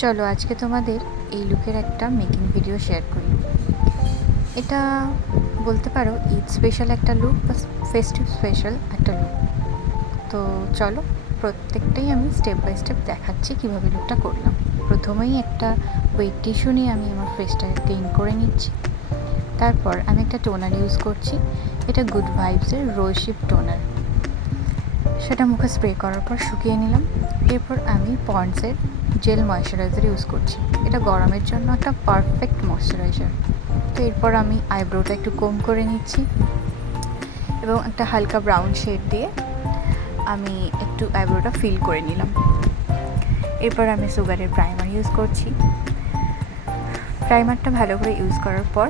চলো আজকে তোমাদের এই লুকের একটা মেকিং ভিডিও শেয়ার করি। এটা বলতে পারো ঈদ স্পেশাল একটা লুক বা ফেস্টিভ স্পেশাল একটা লুক। তো চলো প্রত্যেকটাই আমি স্টেপ বাই স্টেপ দেখাচ্ছি কীভাবে লুকটা করলাম। প্রথমেই একটা ওয়েট টিস্যু নিয়ে আমি আমার ফেসটাকে ক্লিন করে নিচ্ছি। তারপর আমি একটা টোনার ইউজ করছি, এটা গুড ভাইবসের রোশিপ টোনার। সেটা মুখে স্প্রে করার পর শুকিয়ে নিলাম। এরপর আমি পন্ডসের জেল ময়শ্চারাইজার ইউজ করছি, এটা গরমের জন্য একটা পারফেক্ট ময়শ্চারাইজার। তো এরপর আমি আইব্রোটা একটু কম করে নিচ্ছি এবং একটা হালকা ব্রাউন শেড দিয়ে আমি একটু আইব্রোটা ফিল করে নিলাম। এরপর আমি সুগারের প্রাইমার ইউজ করছি। প্রাইমারটা ভালো করে ইউজ করার পর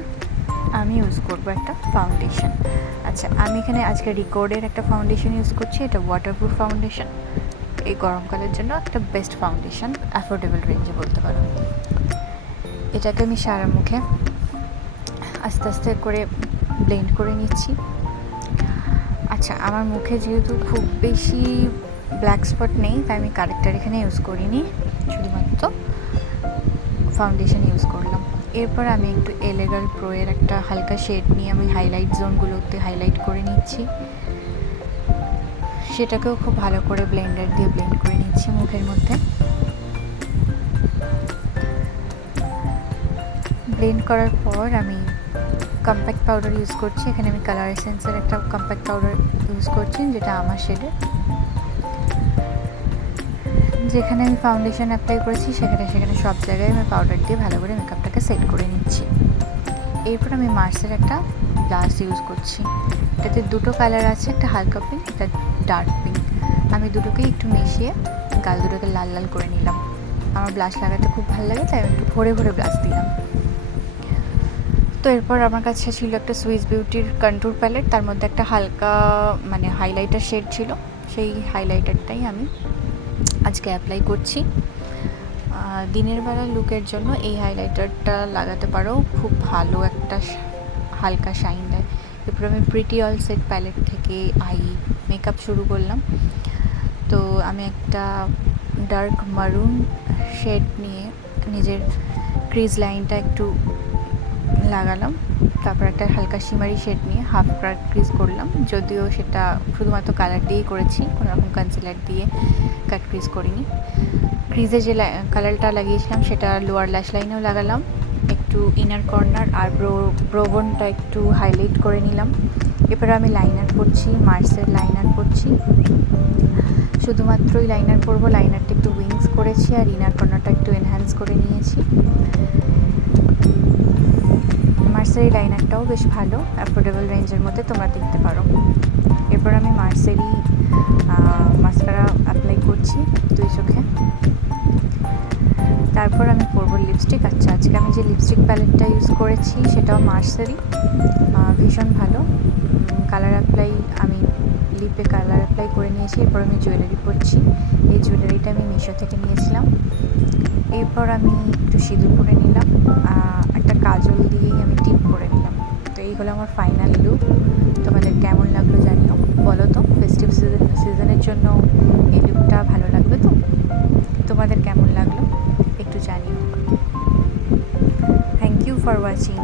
আমি ইউজ করব একটা ফাউন্ডেশন। আচ্ছা, আমি এখানে আজকে রিকর্ডের একটা ফাউন্ডেশন ইউজ করছি, এটা ওয়াটারপ্রুফ ফাউন্ডেশন। এই গরমকালের জন্য একটা বেস্ট ফাউন্ডেশন, অ্যাফোর্ডেবল রেঞ্জে বলতে পারো। এটাকে আমি সারা মুখে আস্তে আস্তে করে ব্লেন্ড করে নিচ্ছি। আচ্ছা, আমার মুখে যেহেতু খুব বেশি ব্ল্যাক স্পট নেই, তাই আমি কারেক্টার এখানে ইউজ করিনি, শুধুমাত্র ফাউন্ডেশন ইউজ করলাম। এরপর আমি একটু এলেগাল প্রো এর একটা হালকা শেড নিয়ে আমি হাইলাইট জোনগুলোতে হাইলাইট করে নিচ্ছি। সেটাকেও খুব ভালো করে ব্লেন্ডার দিয়ে ব্লেন্ড করে নিচ্ছি মুখের মধ্যে। ব্লেন্ড করার পর আমি কম্প্যাক্ট পাউডার ইউজ করছি। এখানে আমি কালার এসেন্সের একটা কম্প্যাক্ট পাউডার ইউজ করছি, যেটা আমার শেডে। যেখানে আমি ফাউন্ডেশন অ্যাপ্লাই করেছি সেখানে সব জায়গায় আমি পাউডার দিয়ে ভালো করে মেকআপটাকে সেট করে নিচ্ছি। এরপর আমি মার্সের একটা ব্লাশ ইউজ করছি। এটাতে দুটো কালার আছে, একটা হালকা পিঙ্ক, একটা ডার্ক পিঙ্ক। আমি দুটোকেই একটু মিশিয়ে গাল দুটোকে লাল লাল করে নিলাম। আমার ব্লাশ লাগাতে খুব ভালো লাগে, তাই আমি একটু ভরে ভরে ব্লাশ দিলাম। তো এরপর আমার কাছে ছিল একটা সুইস বিউটির কন্ট্যুর প্যালেট, তার মধ্যে একটা হালকা হাইলাইটার শেড ছিল। সেই হাইলাইটারটাই আমি আজকে অ্যাপ্লাই করছি। দিনের বেলা লুকের জন্য এই হাইলাইটারটা লাগাতে পারো, খুব ভালো একটা হালকা শাইন দেয়। এরপর আমি প্রিটি অল সেট প্যালেট থেকে আই মেকআপ শুরু করলাম। তো আমি একটা ডার্ক মারুন শেড নিয়ে নিজের ক্রিজ লাইনটা একটু লাগালাম। তারপর একটা হালকা শিমারি শেড নিয়ে হাফ ক্রিজ করলাম, যদিও সেটা শুধুমাত্র কালার দিয়েই করেছি, কোনোরকম কনসিলার দিয়ে কাট ক্রিজ করিনি। ক্রিজে যে কালারটা লাগিয়েছিলাম সেটা লোয়ার ল্যাশ লাইনেও লাগালাম, একটু ইনার কর্নার আর ব্রোবনটা একটু হাইলাইট করে নিলাম। এরপরে আমি লাইনার করছি, মার্সের লাইনার করছি। শুধুমাত্রই লাইনার করবো, লাইনারটা একটু উইংস করেছি আর ইনার কর্নারটা একটু এনহ্যান্স করে নিয়েছি। মার্সেরি লাইনারটাও বেশ ভালো, অ্যাফোর্ডেবল রেঞ্জের মধ্যে তোমরা দেখতে পারো। এরপর আমি মার্সেরি মাস্কারা অ্যাপ্লাই করছি দুই চোখে। তারপর আমি পরবো লিপস্টিক। আচ্ছা, আজকে আমি যে লিপস্টিক প্যালেটটা ইউজ করেছি সেটাও মার্সেরি, ভীষণ ভালো। কালার অ্যাপ্লাই আমি লিপে কালার অ্যাপ্লাই করে নিয়েছি। এরপর আমি জুয়েলারি পরছি। এই জুয়েলারিটা আমি মিশো থেকে নিয়েছিলাম। এরপর আমি একটু সিঁদুর পরে নিলাম, একটা কাজল দিয়েই আমি টিপ করে নিলাম। তো এই হলো আমার ফাইনাল লুক। তোমাদের কেমন লাগলো জানিও, বলো তো। ফেস্টিভ সিজনের জন্য এই লুকটা ভালো লাগবে তো? তোমাদের কেমন লাগলো একটু জানিও। Thank you for watching.